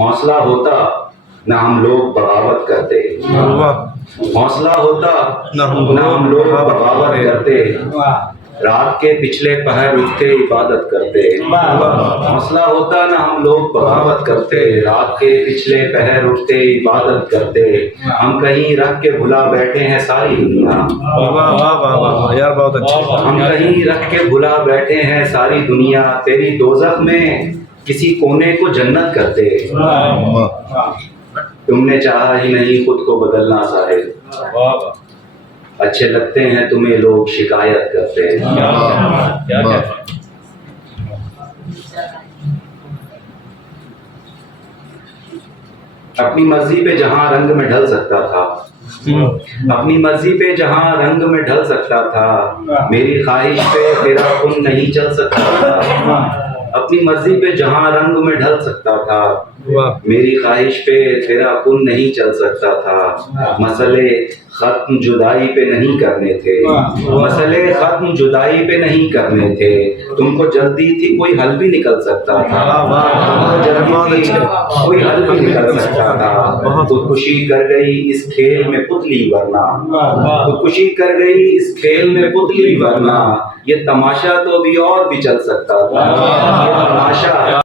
حوصلہ ہوتا نہ ہم لوگ بغاوت کرتے، حوصلہ ہوتا نہ ہم لوگ بغاوت کرتے، رات کے پچھلے پہر اٹھتے عبادت کرتے، حوصلہ ہوتا نہ ہم لوگ بغاوت کرتے، رات کے پچھلے پہر اٹھتے عبادت کرتے، ہم کہیں رکھ کے بھلا بیٹھے ہیں ساری دنیا، یار بہت اچھا. ہم کہیں رکھ کے بھلا بیٹھے ہیں ساری دنیا، تیری دوزخ میں کسی کونے کو جنت کرتے، تم نے چاہا ہی نہیں خود کو بدلنا صاحب، اچھے لگتے ہیں تمہیں لوگ شکایت کرتے ہیں. اپنی مرضی پہ جہاں رنگ میں ڈھل سکتا تھا، اپنی مرضی پہ جہاں رنگ میں ڈھل سکتا تھا، میری خواہش پہ تیرا خون نہیں چل سکتا تھا، اپنی مرضی پہ جہاں رنگ میں ڈھل سکتا تھا، میری خواہش پہ تیرا خون نہیں چل سکتا تھا، مسئلے ختم جدائی پہ نہیں کرنے تھے، مسئلے ختم جدائی پہ نہیں کرنے تھے، تم کو جلدی تھی کوئی حل بھی نکل سکتا تھا، جلدی تھی کوئی حل بھی نکل سکتا تھا، خودکشی کر گئی اس کھیل میں پتلی ورنہ، خودکشی کر گئی اس کھیل میں پتلی ورنہ، یہ تماشا تو ابھی اور بھی چل سکتا تھا، یہ تماشا